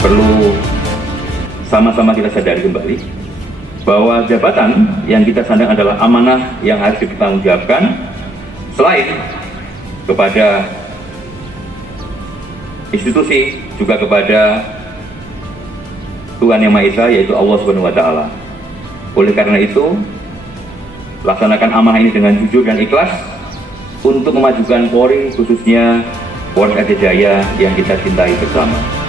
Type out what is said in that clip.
perlu sama-sama kita sadari kembali bahwa jabatan yang kita sandang adalah amanah yang harus dipertanggungjawabkan selain kepada institusi, juga kepada Tuhan Yang Maha Esa, yaitu Allah Subhanahu wa Ta'ala. Oleh karena itu, laksanakan amanah ini dengan jujur dan ikhlas untuk memajukan Polri, khususnya Polres Aceh Jaya yang kita cintai bersama.